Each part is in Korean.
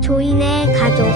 조인의 가족.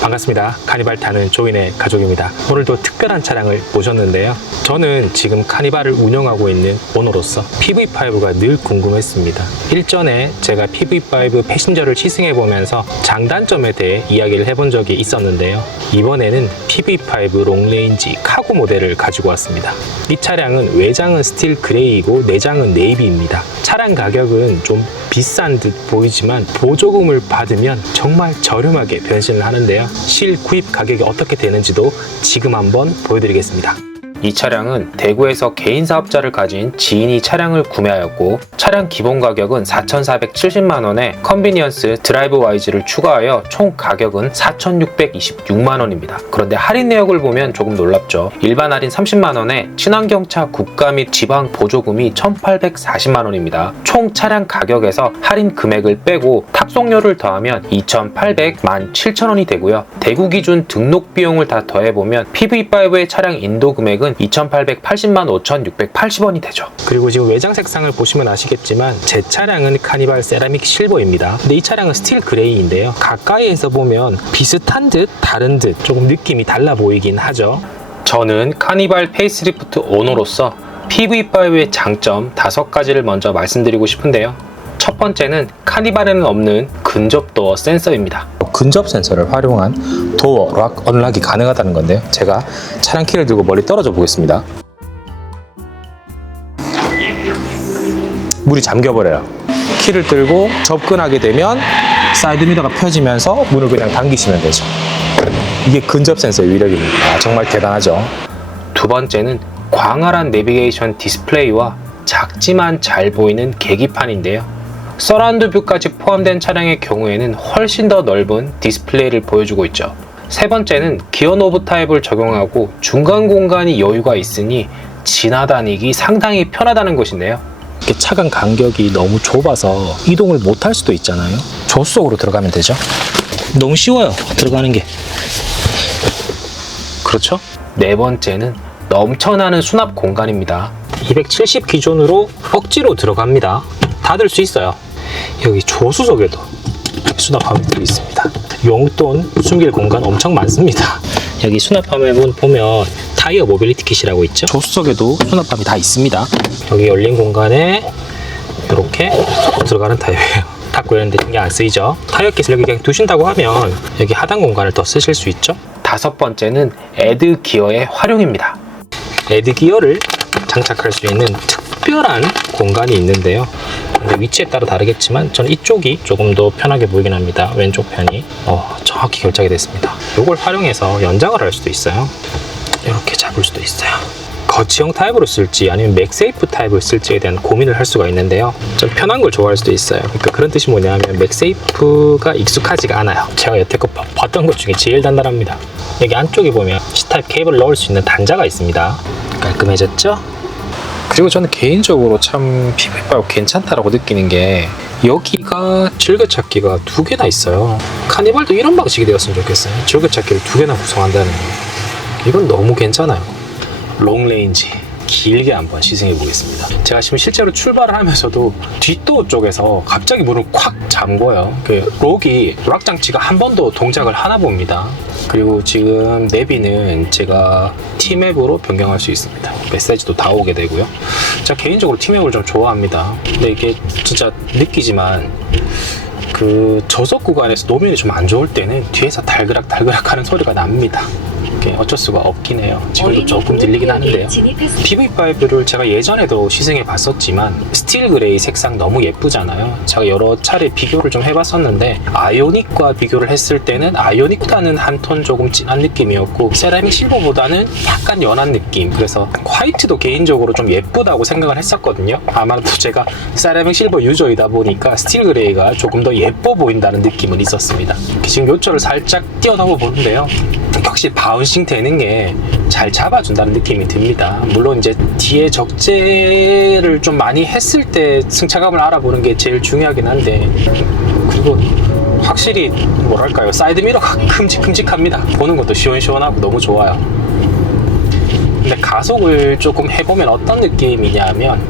반갑습니다. 카니발 타는 조인의 가족입니다. 오늘도 특별한 차량을 모셨는데요. 저는 지금 카니발을 운영하고 있는 오너로서 PV5가 늘 궁금했습니다. 일전에 제가 PV5 패신저를 시승해보면서 장단점에 대해 이야기를 해본 적이 있었는데요. 이번에는 PV5 롱레인지 카고 모델을 가지고 왔습니다. 이 차량은 외장은 스틸 그레이이고 내장은 네이비입니다. 차량 가격은 좀 비싼 듯 보이지만 보조금을 받으면 정말 저렴하게 변신을 하는데요. 실 구입 가격이 어떻게 되는지도 지금 한번 보여드리겠습니다. 이 차량은 대구에서 개인 사업자를 가진 지인이 차량을 구매하였고, 차량 기본 가격은 4,470만원에 컨비니언스 드라이브 와이즈를 추가하여 총 가격은 4,626만원입니다. 그런데 할인 내역을 보면 조금 놀랍죠. 일반 할인 30만원에 친환경차 국가 및 지방 보조금이 1,840만원입니다. 총 차량 가격에서 할인 금액을 빼고 탑송료를 더하면 2,817,000원이 되고요. 대구 기준 등록 비용을 다 더해보면 PV5의 차량 인도 금액은 2,880만 5,680원이 되죠. 그리고 지금 외장 색상을 보시면 아시겠지만 제 차량은 카니발 세라믹 실버입니다. 근데 이 차량은 스틸 그레이인데요. 가까이에서 보면 비슷한 듯 다른 듯 조금 느낌이 달라 보이긴 하죠. 저는 카니발 페이스리프트 오너로서 PV5의 장점 5가지를 먼저 말씀드리고 싶은데요. 첫 번째는 카니발에는 없는 근접 도어 센서입니다. 근접 센서를 활용한 도어 락 언락이 가능하다는 건데요. 제가 차량 키를 들고 멀리 떨어져 보겠습니다. 문이 잠겨버려요. 키를 들고 접근하게 되면 사이드미러가 펴지면서 문을 그냥 당기시면 되죠. 이게 근접 센서의 위력입니다. 정말 대단하죠. 두 번째는 광활한 내비게이션 디스플레이와 작지만 잘 보이는 계기판인데요. 서라운드 뷰까지 포함된 차량의 경우에는 훨씬 더 넓은 디스플레이를 보여주고 있죠. 세 번째는 기어 노브 타입을 적용하고 중간 공간이 여유가 있으니 지나다니기 상당히 편하다는 것인데요. 이렇게 차간 간격이 너무 좁아서 이동을 못할 수도 있잖아요. 조수석으로 들어가면 되죠. 너무 쉬워요, 들어가는 게. 그렇죠? 네 번째는 넘쳐나는 수납 공간입니다. 270 기준으로 억지로 들어갑니다. 닫을 수 있어요. 여기 조수석에도 수납 화면들이 있습니다. 용돈 숨길 공간 엄청 많습니다. 여기 수납 화면 보면 타이어 모빌리티 킷이라고 있죠. 조수석에도 수납함이 다 있습니다. 여기 열린 공간에 이렇게 들어가는 타이어예요. 닫고 이런데 신경 안 쓰이죠. 타이어 킷을 여기 그냥 두신다고 하면 여기 하단 공간을 더 쓰실 수 있죠. 다섯 번째는 애드 기어의 활용입니다. 애드 기어를 장착할 수 있는 특별한 공간이 있는데요. 위치에 따라 다르겠지만 저는 이쪽이 조금 더 편하게 보이긴 합니다. 왼쪽 편이 정확히 결정이 됐습니다. 이걸 활용해서 연장을 할 수도 있어요. 이렇게 잡을 수도 있어요. 거치형 타입으로 쓸지 아니면 맥세이프 타입을 쓸지에 대한 고민을 할 수가 있는데요. 좀 편한 걸 좋아할 수도 있어요. 그러니까 그런 뜻이 뭐냐면 맥세이프가 익숙하지가 않아요. 제가 여태껏 봤던 것 중에 제일 단단합니다. 여기 안쪽에 보면 C타입 케이블을 넣을 수 있는 단자가 있습니다. 깔끔해졌죠? 그리고 저는 개인적으로 참 PV5 괜찮다라고 느끼는 게 여기가 즐겨찾기가 2개나 있어요. 카니발도 이런 방식이 되었으면 좋겠어요. 즐겨찾기를 2개나 구성한다는 거. 이건 너무 괜찮아요. 롱레인지 길게 한번 시승해 보겠습니다. 제가 지금 실제로 출발을 하면서도 뒷도어 쪽에서 갑자기 문을 콱 잠궈요. 락 장치가 한 번 더 동작을 하나 봅니다. 그리고 지금 내비는 제가 T맵으로 변경할 수 있습니다. 메시지도 다 오게 되고요. 제가 개인적으로 T맵을 좀 좋아합니다. 근데 이게 진짜 느끼지만 그 저속 구간에서 노면이 좀 안 좋을 때는 뒤에서 달그락 하는 소리가 납니다. 어쩔 수가 없긴 해요. 지금도 조금 들리긴 하는데요. PV5를 제가 예전에도 시승해 봤었지만 스틸 그레이 색상 너무 예쁘잖아요. 제가 여러 차례 비교를 좀 해봤었는데 아이오닉과 비교를 했을 때는 아이오닉보다는 한 톤 조금 진한 느낌이었고 세라믹 실버보다는 약간 연한 느낌. 그래서 화이트도 개인적으로 좀 예쁘다고 생각을 했었거든요. 아마도 제가 세라믹 실버 유저이다 보니까 스틸 그레이가 조금 더 예뻐 보인다는 느낌은 있었습니다. 지금 요철을 살짝 뛰어넘어 보는데요. 확실히 바운싱 되는 게 잘 잡아준다는 느낌이 듭니다. 물론 이제 뒤에 적재를 좀 많이 했을 때 승차감을 알아보는 게 제일 중요하긴 한데, 그리고 확실히 뭐랄까요, 사이드미러가 큼직큼직합니다. 보는 것도 시원시원하고 너무 좋아요. 근데 가속을 조금 해보면 어떤 느낌이냐면,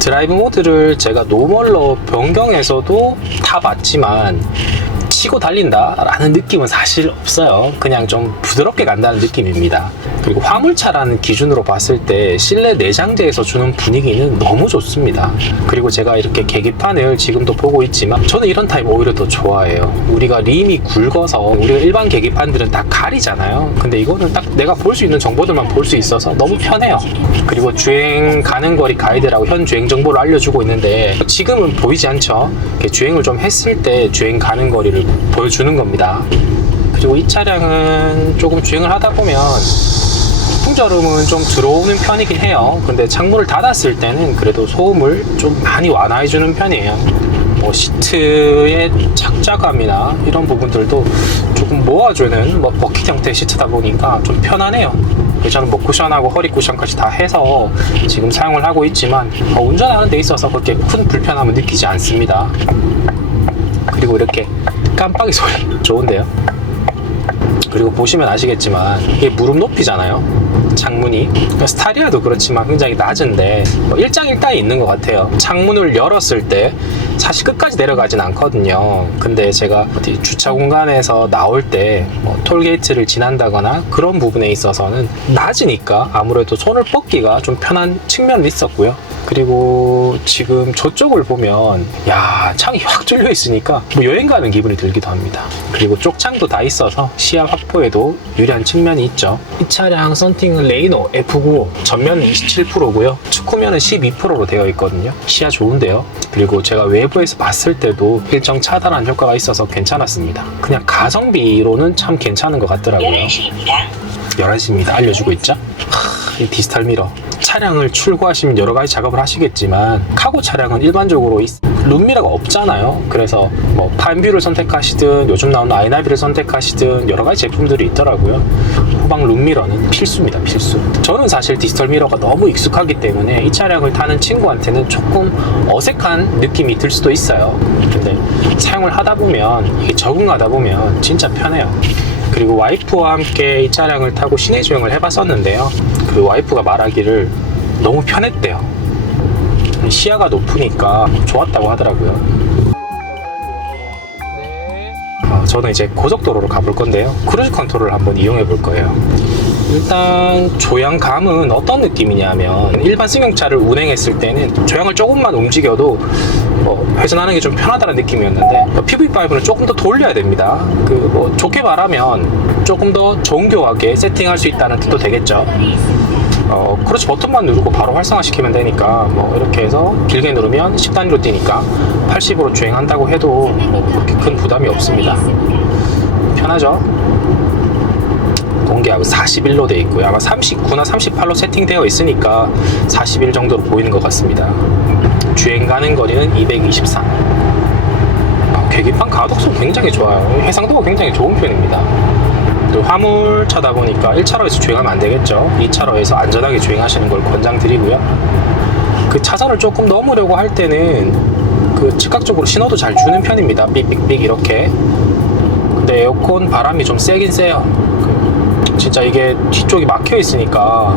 드라이브 모드를 제가 노멀로 변경해서도 타봤지만 치고 달린다라는 느낌은 사실 없어요. 그냥 좀 부드럽게 간다는 느낌입니다. 그리고 화물차라는 기준으로 봤을 때 실내 내장재에서 주는 분위기는 너무 좋습니다. 그리고 제가 이렇게 계기판을 지금도 보고 있지만 저는 이런 타입 오히려 더 좋아해요. 우리가 림이 굵어서 우리가 일반 계기판들은 다 가리잖아요. 근데 이거는 딱 내가 볼 수 있는 정보들만 볼 수 있어서 너무 편해요. 그리고 주행 가는 거리 가이드라고 현 주행 정보를 알려주고 있는데 지금은 보이지 않죠. 주행을 좀 했을 때 주행 가는 거리를 보여주는 겁니다. 그리고 이 차량은 조금 주행을 하다 보면 풍절음은 좀 들어오는 편이긴 해요. 근데 창문을 닫았을 때는 그래도 소음을 좀 많이 완화해주는 편이에요. 뭐 시트의 착자감이나 이런 부분들도 조금 모아주는 버킷 형태의 시트다 보니까 좀 편하네요. 저는 뭐 쿠션하고 허리 쿠션까지 다 해서 지금 사용을 하고 있지만 운전하는 데 있어서 그렇게 큰 불편함을 느끼지 않습니다. 그리고 이렇게 깜빡이 소리 좋은데요. 그리고 보시면 아시겠지만 이게 무릎 높이잖아요. 창문이 스타리아도 그렇지만 굉장히 낮은데 일장일단이 있는 것 같아요. 창문을 열었을 때 사실 끝까지 내려가진 않거든요. 근데 제가 어디 주차 공간에서 나올 때 톨게이트를 지난다거나 그런 부분에 있어서는 낮으니까 아무래도 손을 뻗기가 좀 편한 측면은 있었고요. 그리고 지금 저쪽을 보면 야, 창이 확 뚫려 있으니까 뭐 여행 가는 기분이 들기도 합니다. 그리고 쪽창도 다 있어서 시야 확보에도 유리한 측면이 있죠. 이 차량 썬팅은 레이노 F95, 전면은 27%고요 측후면은 12%로 되어 있거든요. 시야 좋은데요. 그리고 제가 외부에서 봤을 때도 일정 차단한 효과가 있어서 괜찮았습니다. 그냥 가성비로는 참 괜찮은 것 같더라고요. 11시입니다. 알려주고 있죠. 이 디지털 미러. 차량을 출고하시면 여러 가지 작업을 하시겠지만 카고 차량은 일반적으로 룸미러가 없잖아요. 그래서 뭐 파인뷰를 선택하시든 요즘 나오는 아이나비를 선택하시든 여러 가지 제품들이 있더라고요. 후방 룸미러는 필수입니다. 필수. 저는 사실 디지털 미러가 너무 익숙하기 때문에 이 차량을 타는 친구한테는 조금 어색한 느낌이 들 수도 있어요. 근데 사용을 하다 보면 이게 적응하다 보면 진짜 편해요. 그리고 와이프와 함께 이 차량을 타고 시내 주행을 해봤었는데요. 그 와이프가 말하기를 너무 편했대요. 시야가 높으니까 좋았다고 하더라고요. 저는 이제 고속도로로 가볼 건데요. 크루즈 컨트롤을 한번 이용해 볼 거예요. 일단 조향감은 어떤 느낌이냐면 일반 승용차를 운행했을 때는 조향을 조금만 움직여도 회전하는 게 좀 편하다는 느낌이었는데 PV5는 조금 더 돌려야 됩니다. 좋게 말하면 조금 더 정교하게 세팅할 수 있다는 뜻도 되겠죠. 크루즈 버튼만 누르고 바로 활성화시키면 되니까 이렇게 해서 길게 누르면 10단위로 뛰니까 80으로 주행한다고 해도 그렇게 큰 부담이 없습니다. 편하죠? 공기압은 41로 되어 있고요. 아마 39나 38로 세팅되어 있으니까 41 정도로 보이는 것 같습니다. 주행 가는 거리는 223. 계기판 가독성 굉장히 좋아요. 해상도가 굉장히 좋은 편입니다. 화물차다 보니까 1차로에서 주행하면 안 되겠죠. 2차로에서 안전하게 주행하시는 걸 권장드리고요. 그 차선을 조금 넘으려고 할 때는 즉각적으로 신호도 잘 주는 편입니다. 삑삑삑 이렇게. 근데 에어컨 바람이 좀 세긴 세요. 진짜 이게 뒤쪽이 막혀 있으니까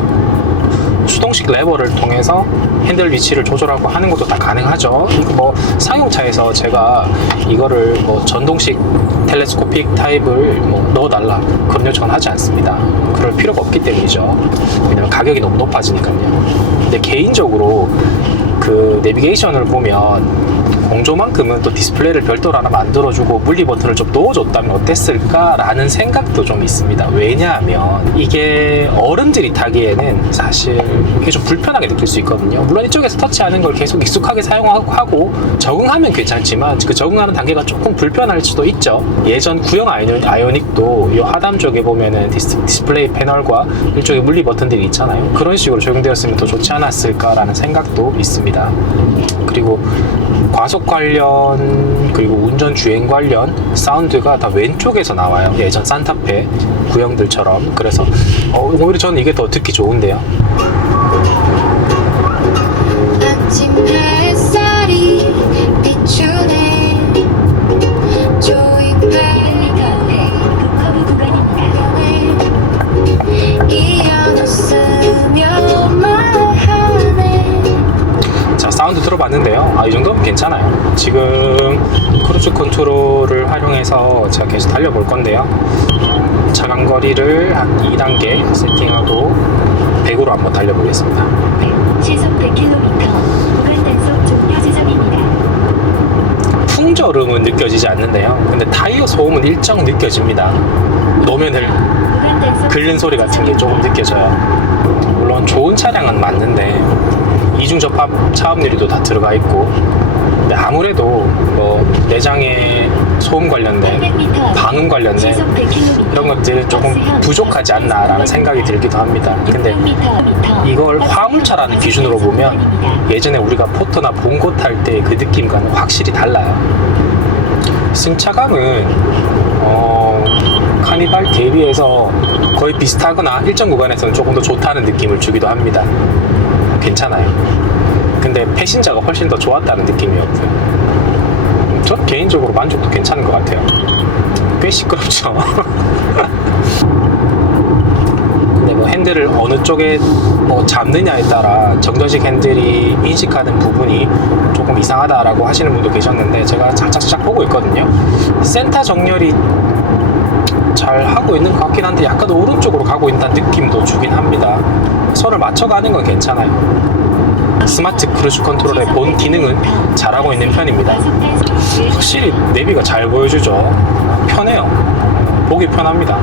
수동식 레버를 통해서 핸들 위치를 조절하고 하는 것도 다 가능하죠. 이거 상용차에서 제가 이거를 전동식 텔레스코픽 타입을 넣어달라 그런 요청은 하지 않습니다. 그럴 필요가 없기 때문이죠. 왜냐면 가격이 너무 높아지니까요. 근데 개인적으로 그 내비게이션을 보면 공조만큼은 또 디스플레이를 별도로 하나 만들어주고 물리 버튼을 좀 넣어줬다면 어땠을까 라는 생각도 좀 있습니다. 왜냐하면 이게 어른들이 타기에는 사실 이게 좀 불편하게 느낄 수 있거든요. 물론 이쪽에서 터치하는 걸 계속 익숙하게 사용하고 적응하면 괜찮지만 그 적응하는 단계가 조금 불편할 수도 있죠. 예전 구형 아이오닉도 이 하단 쪽에 보면은 디스플레이 패널과 이쪽에 물리 버튼들이 있잖아요. 그런 식으로 적용되었으면 더 좋지 않았을까라는 생각도 있습니다. 그리고 과속 관련 그리고 운전 주행 관련 사운드가 다 왼쪽에서 나와요. 예전 산타페 구형들처럼. 그래서 오히려 저는 이게 더 듣기 좋은데요. 아침 햇살이 비추네 조이팔가네 이어놓으며 말하네. 자, 사운드 들어봤는데요. 이 정도면 괜찮아요. 지금 크루즈 컨트롤을 활용해서 상태에서 제가 계속 달려볼 건데요. 차간거리를 한 2단계 세팅하고 100으로 한번 달려보겠습니다. 시속 100km 구간 단속 종료 지점입니다. 풍절음은 느껴지지 않는데요. 근데 타이어 소음은 일정 느껴집니다. 노면을 구간 단속 긁는 소리 같은 게 조금 느껴져요. 물론 좋은 차량은 맞는데 이중 접합 차음 유리도 다 들어가 있고, 근데 아무래도 뭐 내장의 소음 관련된 800m 방음 관련된 시속 100km 이런 것들이 조금 부족하지 않나라는 생각이 들기도 합니다. 근데 이걸 화물차라는 기준으로 보면 예전에 우리가 포터나 봉고 탈 때 그 느낌과는 확실히 달라요. 승차감은 카니발 대비해서 거의 비슷하거나 일정 구간에서는 조금 더 좋다는 느낌을 주기도 합니다. 괜찮아요. 근데 패신저가 훨씬 더 좋았다는 느낌이었고요. 전 개인적으로 만족도 괜찮은 것 같아요. 꽤 시끄럽죠. 근데 뭐 핸들을 어느 쪽에 뭐 잡느냐에 따라 정전식 핸들이 인식하는 부분이 조금 이상하다라고 하시는 분도 계셨는데, 제가 살짝 보고 있거든요. 센터 정렬이 잘 하고 있는 것 같긴 한데 약간 오른쪽으로 가고 있다는 느낌도 주긴 합니다. 손을 맞춰가는 건 괜찮아요. 스마트 크루즈 컨트롤의 본 기능은 잘하고 있는 편입니다. 확실히 내비가 잘 보여주죠. 편해요. 보기 편합니다.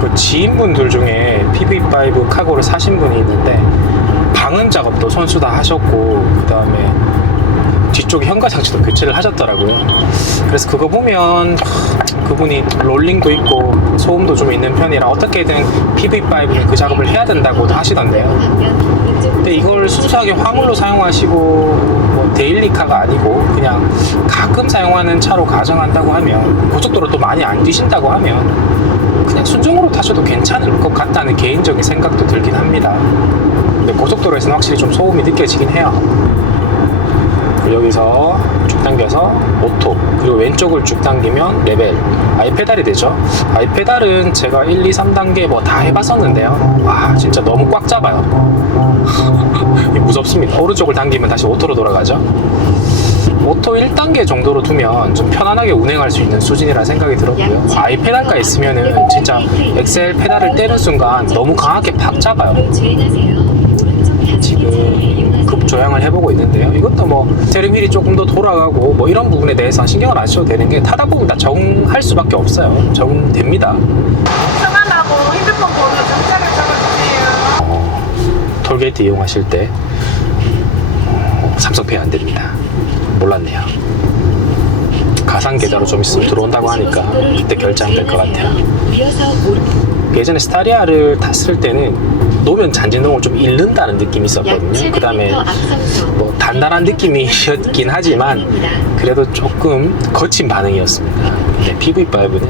그 지인분들 중에 PV5 카고를 사신 분이 있는데 방음 작업도 손수 다 하셨고, 그 다음에 뒤쪽 현가장치도 교체를 하셨더라고요. 그래서 그거 보면 그분이 롤링도 있고 소음도 좀 있는 편이라 어떻게든 PV5는 그 작업을 해야 된다고 하시던데요. 근데 이걸 순수하게 화물로 사용하시고 뭐 데일리카가 아니고 그냥 가끔 사용하는 차로 가정한다고 하면, 고속도로 또 많이 안 뛰신다고 하면 그냥 순정으로 타셔도 괜찮을 것 같다는 개인적인 생각도 들긴 합니다. 근데 고속도로에서는 확실히 좀 소음이 느껴지긴 해요. 여기서 쭉 당겨서 오토, 그리고 왼쪽을 쭉 당기면 레벨, 아이페달이 되죠. 아이페달은 제가 1, 2, 3단계 뭐 다 해봤었는데요. 와, 진짜 너무 꽉 잡아요. 무섭습니다. 오른쪽을 당기면 다시 오토로 돌아가죠. 오토 1단계 정도로 두면 좀 편안하게 운행할 수 있는 수준이라 생각이 들었고요. 아이페달가 있으면은 진짜 엑셀 페달을 떼는 순간 너무 강하게 팍 잡아요. 지금 급 조향을 해보고 있는데요. 이것도 뭐 스티어링 휠이 조금 더 돌아가고 뭐 이런 부분에 대해서 신경을 안 써도 되는 게, 타다 보면 다 적응할 수밖에 없어요. 적응됩니다. 성함하고 핸드폰 번호 정자를 적어주세요. 톨게이트 이용하실 때 삼성페이 안 됩니다. 몰랐네요. 가상 계좌로 좀 있으면 들어온다고 하니까 그때 결제하면 될 것 같아요. 예전에 스타리아를 탔을 때는 노면 잔진동을 좀 잃는다는 느낌이 있었거든요. 그 다음에 뭐 단단한 느낌이었긴 하지만 그래도 조금 거친 반응이었습니다. 근데 PV5는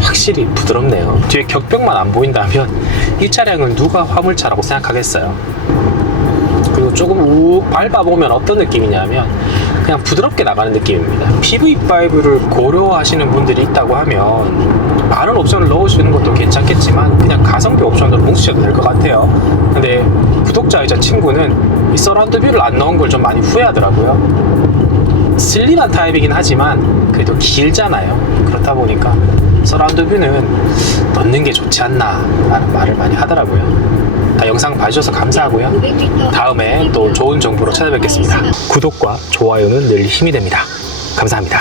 확실히 부드럽네요. 뒤에 격벽만 안 보인다면 이 차량을 누가 화물차라고 생각하겠어요. 그리고 조금 욱 밟아보면 어떤 느낌이냐면 그냥 부드럽게 나가는 느낌입니다. PV5를 고려하시는 분들이 있다고 하면 많은 옵션을 넣으시는 것도 괜찮겠지만 그냥 가성비 옵션으로 뭉치셔도 될 것 같아요. 근데 구독자이자 친구는 이 서라운드 뷰를 안 넣은 걸 좀 많이 후회하더라고요. 슬림한 타입이긴 하지만 그래도 길잖아요. 그렇다 보니까 서라운드 뷰는 넣는 게 좋지 않나 라는 말을 많이 하더라고요. 영상 봐주셔서 감사하고요. 다음에 또 좋은 정보로 찾아뵙겠습니다. 구독과 좋아요는 늘 힘이 됩니다. 감사합니다.